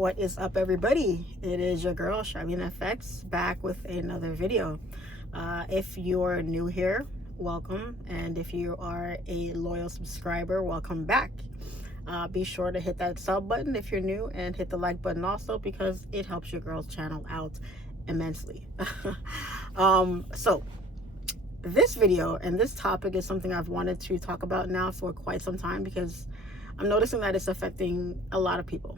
What is up, everybody? It is your girl SIMPLEFX back with another video. If you're new here, welcome, and if you are a loyal subscriber, welcome back. Be sure to hit that sub button if you're new, and hit the like button also, because it helps your girl's channel out immensely. So this video and this topic is something I've wanted to talk about now for quite some time, because I'm noticing that it's affecting a lot of people.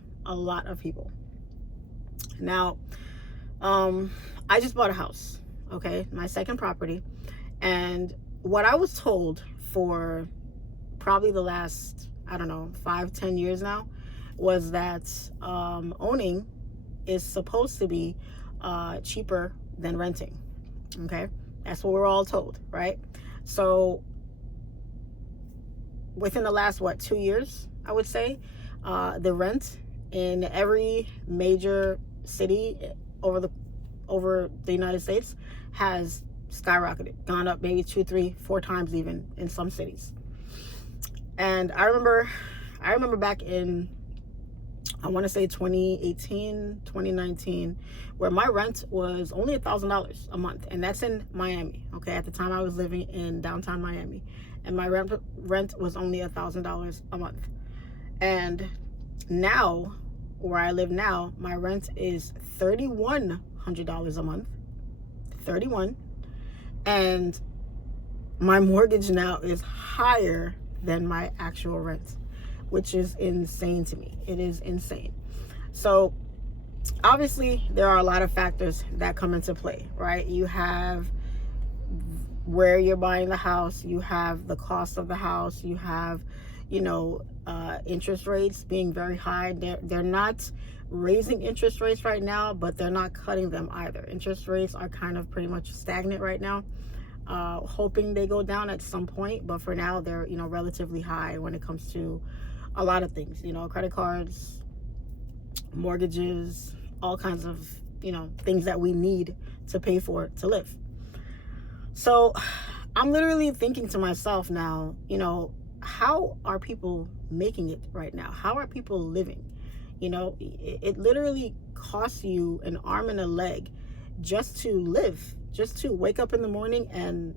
Now, I just bought a house, okay, my second property, and what I was told for probably the last, I don't know, 5-10 years now, was that owning is supposed to be cheaper than renting. Okay, that's what we're all told, right? So within the last 2 years, I would say, the rent in every major city over the United States has skyrocketed, gone up maybe 2, 3, 4 times even in some cities. And I remember back in, I want to say 2018, 2019, where my rent was only $1,000 a month, and that's in Miami. Okay, at the time I was living in downtown Miami, and my rent was only $1,000 a month. And now, where I live now, my rent is $3,100 a month, 31, and my mortgage now is higher than my actual rent, which is insane to me. It is insane. So obviously there are a lot of factors that come into play, right? You have where you're buying the house, you have the cost of the house, you have, interest rates being very high. They're not raising interest rates right now, but they're not cutting them either. Interest rates are kind of pretty much stagnant right now, hoping they go down at some point, but for now they're relatively high when it comes to a lot of things, credit cards, mortgages, all kinds of things that we need to pay for to live. So I'm literally thinking to myself now, how are people making it right now? How are people living? It literally costs you an arm and a leg just to live, just to wake up in the morning and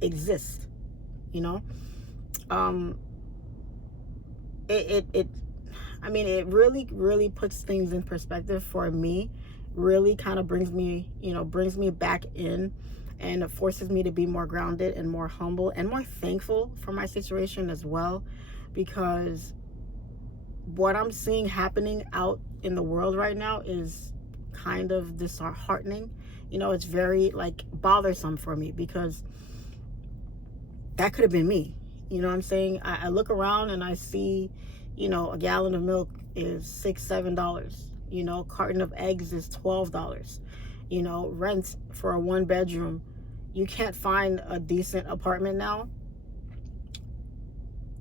exist. It really puts things in perspective for me. Really kind of brings me back in, and it forces me to be more grounded and more humble and more thankful for my situation as well, because what I'm seeing happening out in the world right now is kind of disheartening. It's very bothersome for me, because that could have been me. You know what I'm saying? I look around and I see, a gallon of milk is $6-7. Carton of eggs is $12. Rent for a 1-bedroom, you can't find a decent apartment now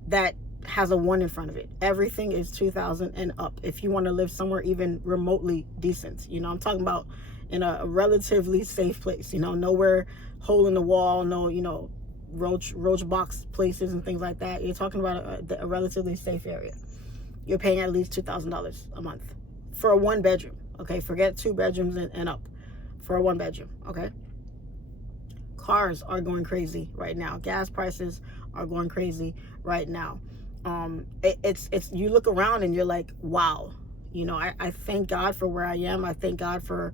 that has a 1 in front of it. Everything is $2,000 and up if you want to live somewhere even remotely decent. I'm talking about in a relatively safe place, nowhere hole in the wall, no, roach box places and things like that. You're talking about a relatively safe area. You're paying at least $2,000 a month for a 1-bedroom. Okay, forget 2 bedrooms and up, for a 1-bedroom. Okay, cars are going crazy right now. Gas prices are going crazy right now. It's you look around and you're like, wow. I thank God for where I am. I thank God for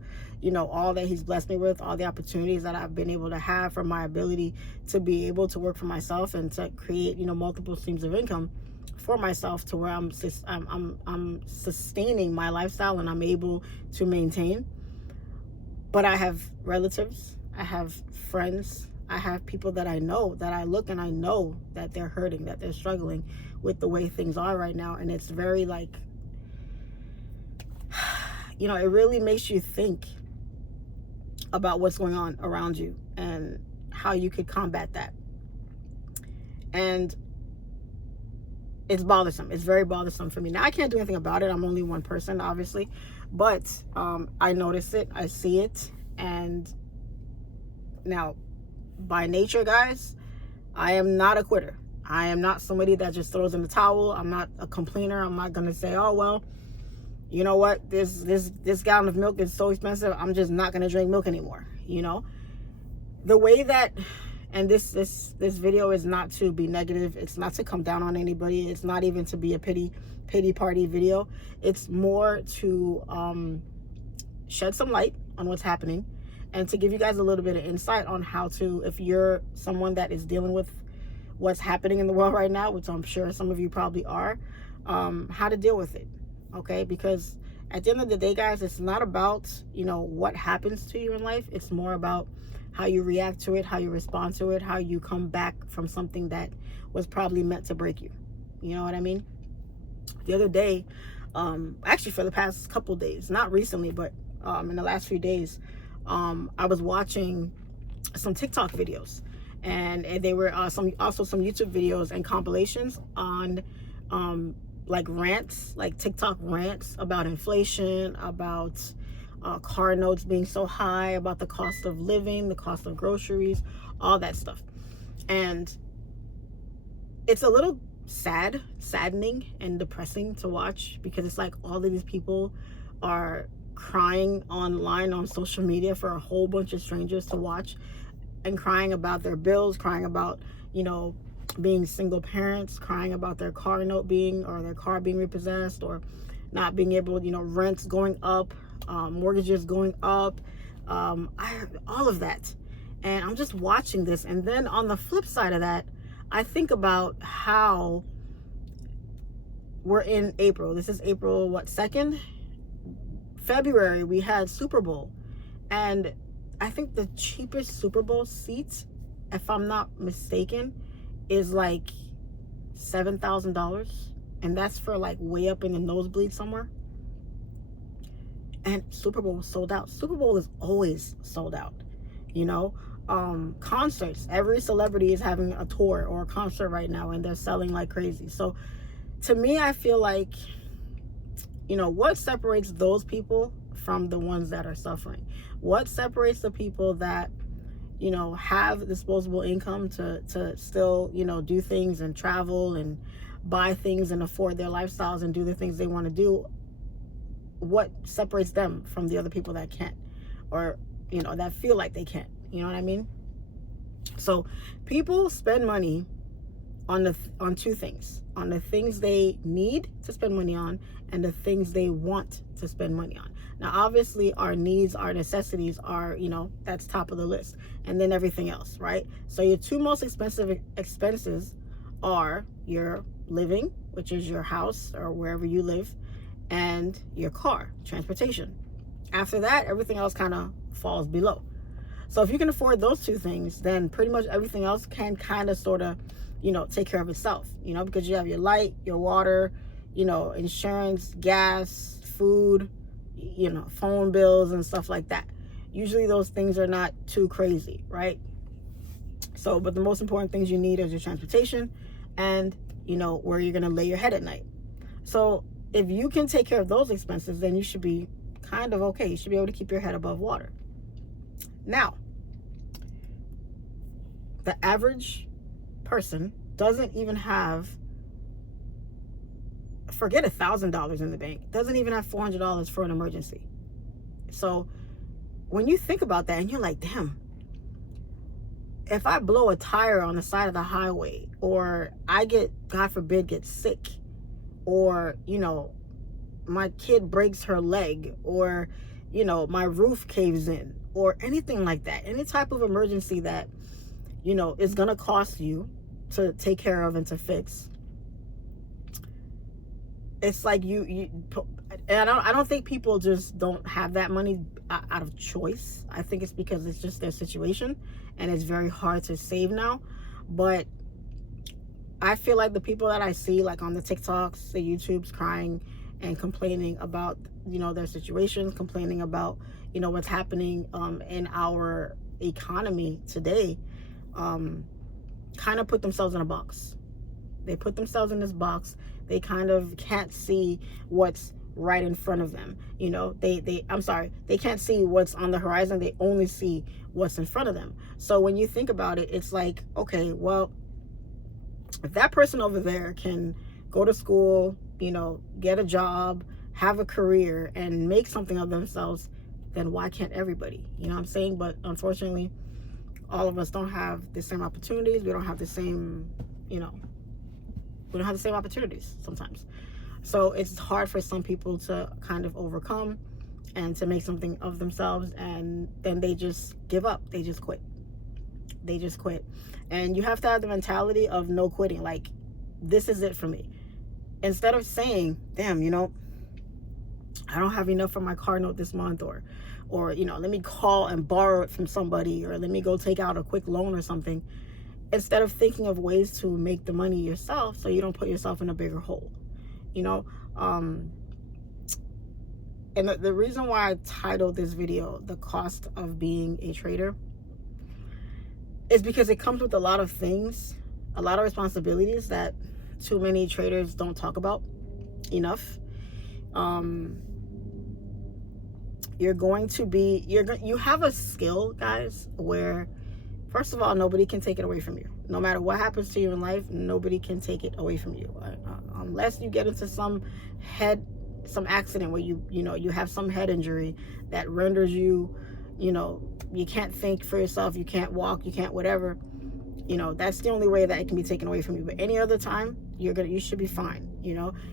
all that he's blessed me with, all the opportunities that I've been able to have, for my ability to be able to work for myself and to create multiple streams of income for myself, to where I'm sustaining my lifestyle and I'm able to maintain. But I have relatives, I have friends, I have people that I know, that I look and I know that they're hurting, that they're struggling with the way things are right now. And it's very it really makes you think about what's going on around you and how you could combat that. And it's bothersome. It's very bothersome for me. Now, I can't do anything about it. I'm only one person, obviously, but I notice it, I see it. And now, by nature, guys, I am not a quitter. I am not somebody that just throws in the towel. I'm not a complainer. I'm not gonna say, oh well, you know what, this gallon of milk is so expensive, I'm just not going to drink milk anymore. You know, the way that, and this video is not to be negative, it's not to come down on anybody, it's not even to be a pity party video. It's more to shed some light on what's happening, and to give you guys a little bit of insight on how to, if you're someone that is dealing with what's happening in the world right now, which I'm sure some of you probably are, how to deal with it. Okay, because at the end of the day, guys, it's not about, you know, what happens to you in life. It's more about how you react to it, how you respond to it, how you come back from something that was probably meant to break you. You know what I mean? The other day, actually for the past couple days, not recently, but in the last few days, I was watching some TikTok videos, and they were some YouTube videos and compilations on like rants, like TikTok rants about inflation, about car notes being so high, about the cost of living, the cost of groceries, all that stuff. And it's a little saddening and depressing to watch, because it's like all of these people are crying online on social media for a whole bunch of strangers to watch, and crying about their bills, crying about, you know, being single parents, crying about their car note being, or their car being repossessed, or not being able, you know, rents going up, mortgages going up, all of that. And I'm just watching this, and then on the flip side of that, I think about how we're in April. This is April, what, 2nd? February, we had Super Bowl, and I think the cheapest Super Bowl seats, if I'm not mistaken, is like $7,000, and that's for like way up in the nosebleed somewhere. And Super Bowl was sold out. Super Bowl is always sold out, you know. Concerts, every celebrity is having a tour or a concert right now, and they're selling like crazy. So to me, I feel like, you know, what separates those people from the ones that are suffering? What separates the people that, you know, have disposable income to still, you know, do things and travel and buy things and afford their lifestyles and do the things they want to do? What separates them from the other people that can't, or, you know, that feel like they can't? You know what I mean? So people spend money on two things: on the things they need to spend money on, and the things they want to spend money on. Now, obviously, our needs, our necessities are, you know, that's top of the list, and then everything else, right? So your two most expensive expenses are your living, which is your house or wherever you live, and your car, transportation. After that, everything else kind of falls below. So if you can afford those two things, then pretty much everything else can kind of sort of, you know, take care of itself, you know, because you have your light, your water, you know, insurance, gas, food, you know, phone bills and stuff like that. Usually those things are not too crazy, right? So, but the most important things you need is your transportation and, you know, where you're going to lay your head at night. So if you can take care of those expenses, then you should be kind of okay. You should be able to keep your head above water. Now, the average person doesn't even have, forget $1,000 in the bank, doesn't even have $400 for an emergency. So when you think about that and you're like, damn, if I blow a tire on the side of the highway, or I get, God forbid, get sick, or, you know, my kid breaks her leg, or, you know, my roof caves in, or anything like that, any type of emergency that, you know, is going to cost you to take care of and to fix. It's like and I don't think people just don't have that money out of choice. I think it's because it's just their situation, and it's very hard to save now. But I feel like the people that I see, like on the TikToks, the YouTubes, crying and complaining about, you know, their situations, complaining about, you know, what's happening in our economy today, kind of put themselves in a box. They put themselves in this box. They kind of can't see what's right in front of them. You know, they can't see what's on the horizon. They only see what's in front of them. So when you think about it, it's like, okay, well, if that person over there can go to school, you know, get a job, have a career and make something of themselves, then why can't everybody? You know what I'm saying? But unfortunately, all of us don't have the same opportunities. We don't have the same, we don't have the same opportunities sometimes. So it's hard for some people to kind of overcome and to make something of themselves, and then they just give up. They just quit. And you have to have the mentality of no quitting. Like, this is it for me. Instead of saying, damn, I don't have enough for my car note this month, or let me call and borrow it from somebody, or let me go take out a quick loan or something. Instead of thinking of ways to make the money yourself so you don't put yourself in a bigger hole, and the reason why I titled this video The Cost of Being a Trader is because it comes with a lot of things, a lot of responsibilities that too many traders don't talk about enough. You have a skill, guys, where first of all, nobody can take it away from you. No matter what happens to you in life, nobody can take it away from you, unless you get into some accident where you have some head injury that renders you, you can't think for yourself, you can't walk, you can't whatever. That's the only way that it can be taken away from you. But any other time, you should be fine.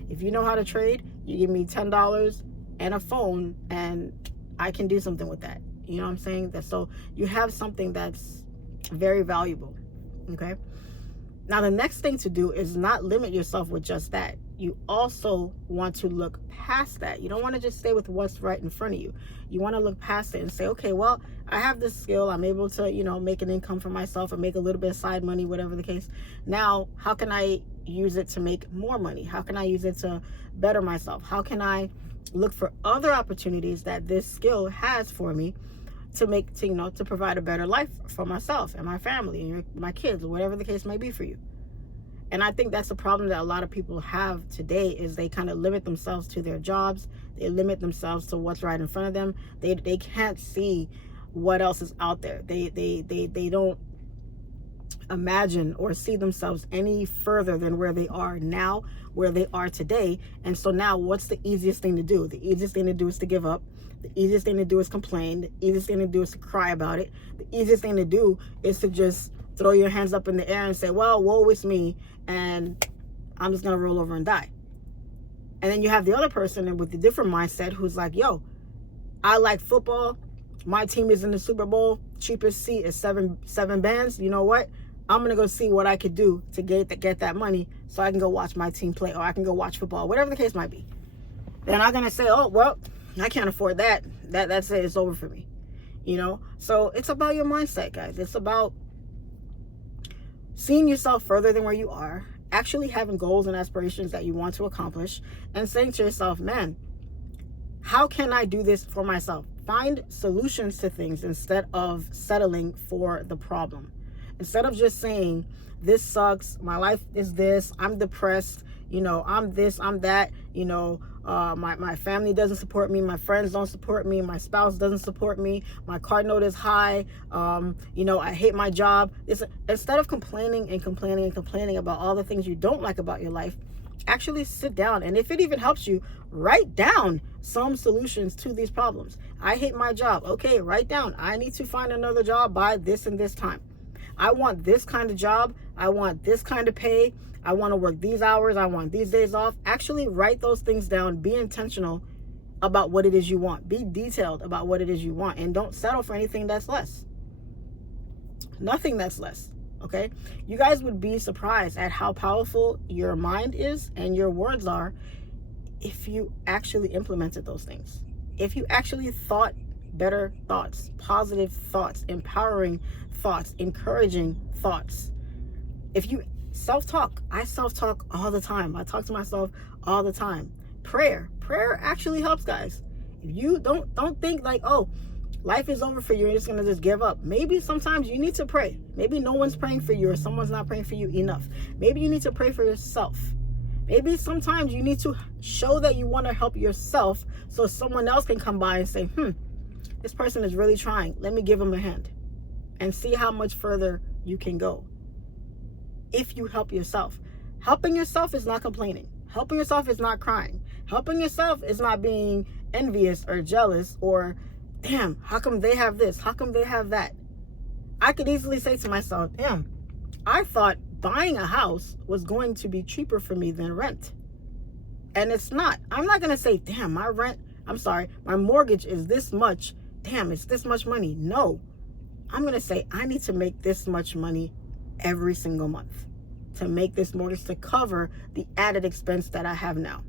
If you know how to trade, you give me $10 and a phone, and I can do something with that. You know what I'm saying? So you have something that's very valuable. Okay. Now the next thing to do is not limit yourself with just that. You also want to look past that. You don't want to just stay with what's right in front of you. You want to look past it and say, okay, well, I have this skill. I'm able to, make an income for myself or make a little bit of side money, whatever the case. Now, how can I use it to make more money? How can I use it to better myself? How can I look for other opportunities that this skill has for me to provide a better life for myself and my family and my kids, or whatever the case may be for you? And I think that's the problem that a lot of people have today, is they kind of limit themselves to their jobs. They limit themselves to what's right in front of them. They can't see what else is out there. They don't imagine or see themselves any further than where they are now, where they are today. And so now, what's the easiest thing to do? The easiest thing to do is to give up. The easiest thing to do is complain. The easiest thing to do is to cry about it. The easiest thing to do is to just throw your hands up in the air and say, well, woe is me, and I'm just gonna roll over and die. And then you have the other person with the different mindset who's like, yo, I like football. My team is in the Super Bowl. Cheapest seat is seven bands. You know what? I'm gonna go see what I could do to get that money so I can go watch my team play, or I can go watch football, whatever the case might be. They're not gonna say, oh, well, I can't afford that. That's it. It's over for me. So it's about your mindset, guys. It's about seeing yourself further than where you are, actually having goals and aspirations that you want to accomplish, and saying to yourself, man, how can I do this for myself? Find solutions to things instead of settling for the problem. Instead of just saying, this sucks, my life is this, I'm depressed, I'm this, I'm that, my family doesn't support me, my friends don't support me, my spouse doesn't support me, my car note is high, I hate my job. Instead of complaining about all the things you don't like about your life, actually sit down, and if it even helps you, write down some solutions to these problems. I hate my job. Okay, write down, I need to find another job by this and this time. I want this kind of job. I want this kind of pay. I want to work these hours. I want these days off. Actually write those things down. Be intentional about what it is you want. Be detailed about what it is you want, and don't settle for anything that's less. Nothing that's less. Okay? You guys would be surprised at how powerful your mind is and your words are if you actually implemented those things. If you actually thought better thoughts, positive thoughts, empowering thoughts, encouraging thoughts. If you self-talk, I self-talk all the time. I talk to myself all the time. Prayer actually helps, guys. If you don't think like, oh, life is over for you and you're just gonna just give up. Maybe sometimes you need to pray. Maybe no one's praying for you, or someone's not praying for you enough. Maybe you need to pray for yourself. Maybe sometimes you need to show that you want to help yourself so someone else can come by and say, this person is really trying. Let me give them a hand, and see how much further you can go. If you help yourself. Helping yourself is not complaining. Helping yourself is not crying. Helping yourself is not being envious or jealous or, damn, how come they have this? How come they have that? I could easily say to myself, damn, I thought buying a house was going to be cheaper for me than rent. And it's not. I'm not going to say, damn, my mortgage is this much. Damn, it's this much money. No, I'm going to say I need to make this much money every single month to make this mortgage to cover the added expense that I have now.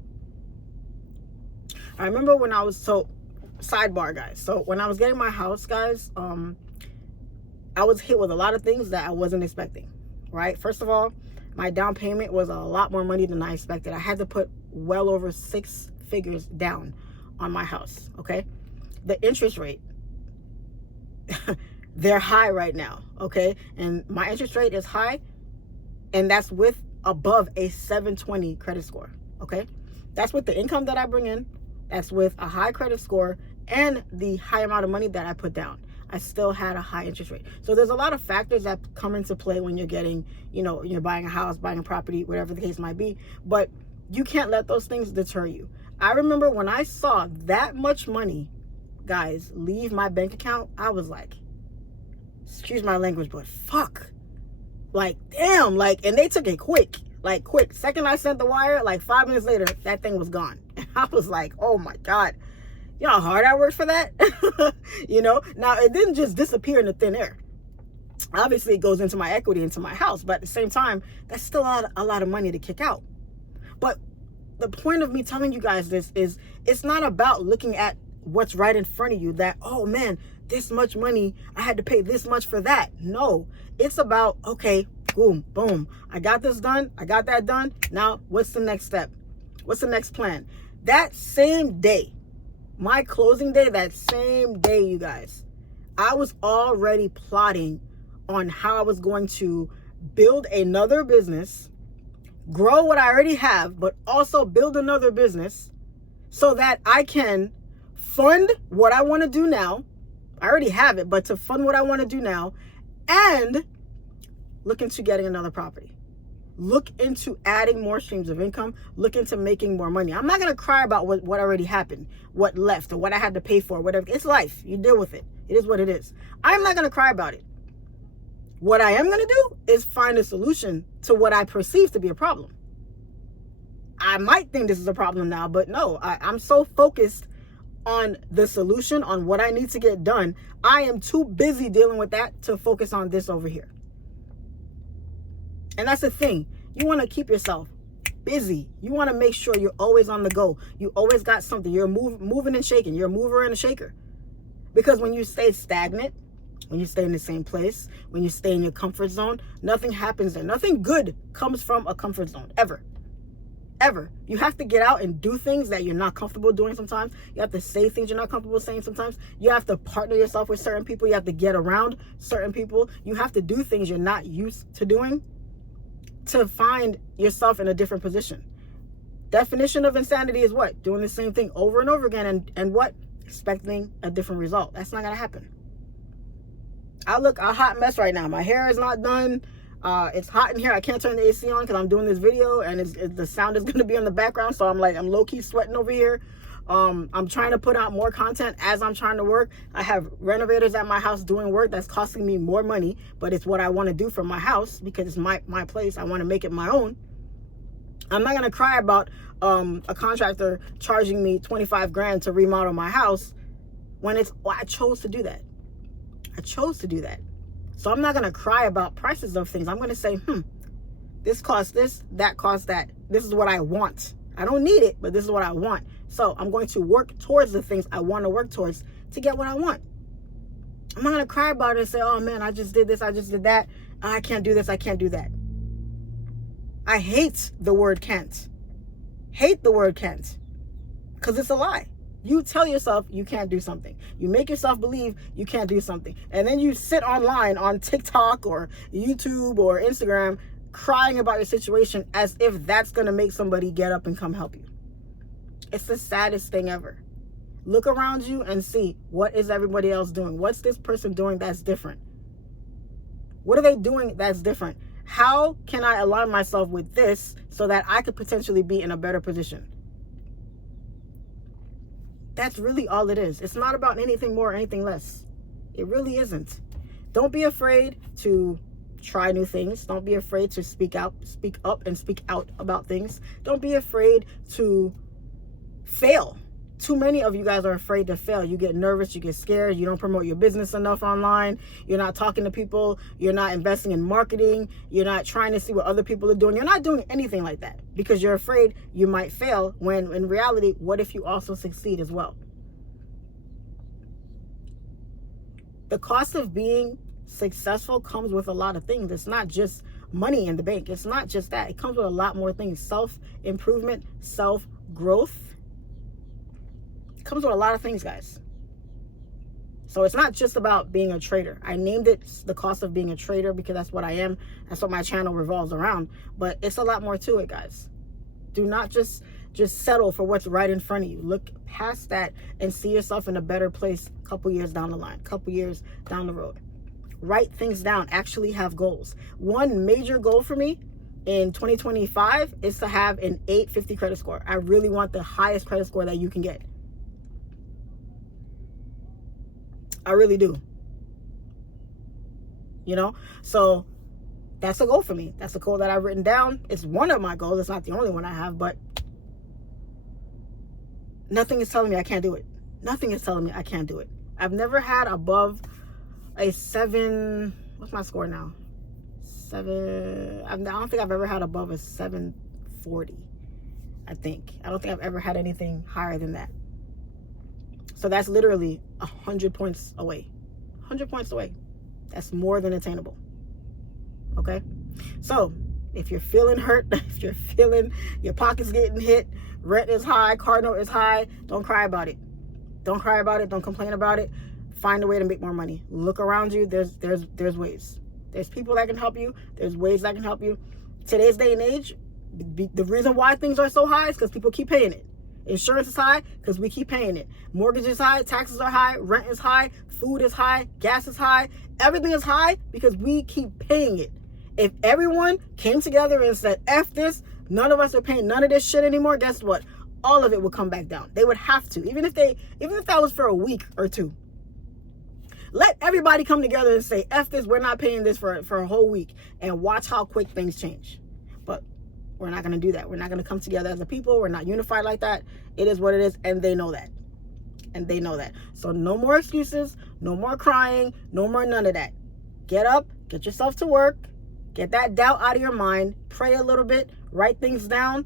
I remember when I was, sidebar guys. So when I was getting my house, guys, I was hit with a lot of things that I wasn't expecting, right? First of all, my down payment was a lot more money than I expected. I had to put well over 6 figures down on my house, okay? The interest rate, they're high right now, okay? And my interest rate is high, and that's with above a 720 credit score, okay? That's with the income that I bring in. That's with a high credit score and the high amount of money that I put down. I still had a high interest rate. So there's a lot of factors that come into play when you're getting, you're buying a house, buying a property, whatever the case might be. But you can't let those things deter you. I remember when I saw that much money, guys, leave my bank account, I was like, excuse my language, but fuck. Like, damn, and they took it quick. Second I sent the wire, 5 minutes later, that thing was gone. And I was like, oh my God. You know how hard I worked for that? Now it didn't just disappear into thin air. Obviously it goes into my equity, into my house, but at the same time, that's still a lot of money to kick out. But the point of me telling you guys this is, it's not about looking at what's right in front of you that, oh man, this much money, I had to pay this much for that. No, it's about, okay, boom, boom. I got this done. I got that done. Now, what's the next step? What's the next plan? That same day, my closing day, that same day, you guys, I was already plotting on how I was going to build another business, grow what I already have, but also build another business so that I can fund what I want to do now. I already have it, but to fund what I want to do now and look into getting another property. Look into adding more streams of income. Look into making more money. I'm not going to cry about what already happened, what left, or what I had to pay for, whatever. It's life. You deal with it. It is what it is. I'm not going to cry about it. What I am going to do is find a solution to what I perceive to be a problem. I might think this is a problem now, but no, I'm so focused on the solution, on what I need to get done. I am too busy dealing with that to focus on this over here. And that's the thing. You want to keep yourself busy. You want to make sure you're always on the go. You always got something. You're moving and shaking. You're a mover and a shaker. Because when you stay stagnant, when you stay in the same place, when you stay in your comfort zone, nothing happens there. Nothing good comes from a comfort zone, ever. Ever. You have to get out and do things that you're not comfortable doing sometimes. You have to say things you're not comfortable saying sometimes. You have to partner yourself with certain people. You have to get around certain people. You have to do things you're not used to doing to find yourself in a different position. Definition of insanity is what? Doing the same thing over and over again and what? Expecting a different result. That's not going to happen. I look a hot mess right now. My hair is not done. It's hot in here. I can't turn the AC on because I'm doing this video and the sound is going to be in the background. So I'm low-key sweating over here. I'm trying to put out more content as I'm trying to work. I have renovators at my house doing work that's costing me more money, but it's what I want to do for my house because it's my place. I want to make it my own. I'm not going to cry about a contractor charging me 25 grand to remodel my house when I chose to do that. I chose to do that. So I'm not going to cry about prices of things. I'm going to say, this costs this, that costs that. This is what I want. I don't need it, but this is what I want. So I'm going to work towards the things I want to work towards to get what I want. I'm not going to cry about it and say, oh man, I just did this, I just did that. I can't do this, I can't do that. I hate the word can't. Hate the word can't. Because it's a lie. You tell yourself you can't do something. You make yourself believe you can't do something. And then you sit online on TikTok or YouTube or Instagram crying about your situation as if that's going to make somebody get up and come help you. It's the saddest thing ever. Look around you and see, what is everybody else doing? What's this person doing that's different? What are they doing that's different? How can I align myself with this so that I could potentially be in a better position? That's really all it is. It's not about anything more or anything less. It really isn't. Don't be afraid to try new things. Don't be afraid to speak up and speak out about things. Don't be afraid to fail. Too many of you guys are afraid to fail. You get nervous, you get scared, you don't promote your business enough online, you're not talking to people, you're not investing in marketing, you're not trying to see what other people are doing. You're not doing anything like that because you're afraid you might fail, when in reality, what if you also succeed as well? The cost of being successful comes with a lot of things. It's not just money in the bank. It's not just that. It comes with a lot more things. Self-improvement, self-growth. Comes with a lot of things, guys. So it's not just about being a trader. I named it the cost of being a trader because that's what I am. That's what my channel revolves around. But it's a lot more to it, guys. Do not just settle for what's right in front of you. Look past that and see yourself in a better place a couple years down the line, a couple years down the road. Write things down. Actually have goals. One major goal for me in 2025 is to have an 850 credit score. I really want the highest credit score that you can get. I really do. You know, so that's a goal for me. That's a goal that I've written down. It's one of my goals. It's not the only one I have, but nothing is telling me I can't do it. Nothing is telling me I can't do it. I've never had above a 7. What's my score now? 7. I don't think I've ever had above a 740. I don't think I've ever had anything higher than that. So that's literally 100 points away. 100 points away. That's more than attainable. Okay? So if you're feeling hurt, if you're feeling your pocket's getting hit, rent is high, car note is high, don't cry about it. Don't cry about it. Don't complain about it. Find a way to make more money. Look around you. There's ways. There's people that can help you. There's ways that can help you. Today's day and age, the reason why things are so high is because people keep paying it. Insurance is high because we keep paying it. Mortgage is high, taxes are high, rent is high, food is high, gas is high. Everything is high because we keep paying it. If everyone came together and said, F this, none of us are paying none of this shit anymore, guess what? All of it would come back down. They would have to, even if that was for a week or two. Let everybody come together and say, F this, we're not paying this for a whole week, and watch how quick things change. But we're not going to do that. We're not going to come together as a people. We're not unified like that. It is what it is, and they know that. And they know that. So no more excuses, no more crying, no more none of that. Get up, get yourself to work, get that doubt out of your mind, pray a little bit, write things down,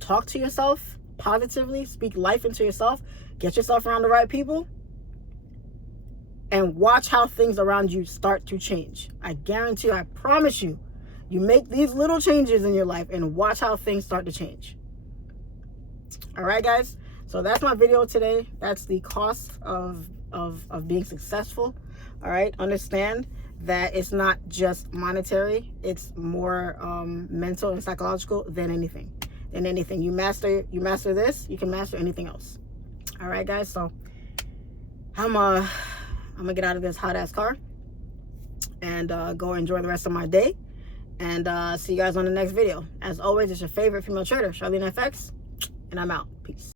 talk to yourself positively, speak life into yourself, get yourself around the right people, and watch how things around you start to change. I guarantee you, I promise you, you make these little changes in your life and watch how things start to change. All right, guys. So that's my video today. That's the cost of being successful. All right. Understand that it's not just monetary. It's more mental and psychological than anything. You master this, you can master anything else. All right, guys. So I'm gonna get out of this hot ass car and go enjoy the rest of my day. And see you guys on the next video. As always, it's your favorite female trader, Charlene FX, and I'm out. Peace.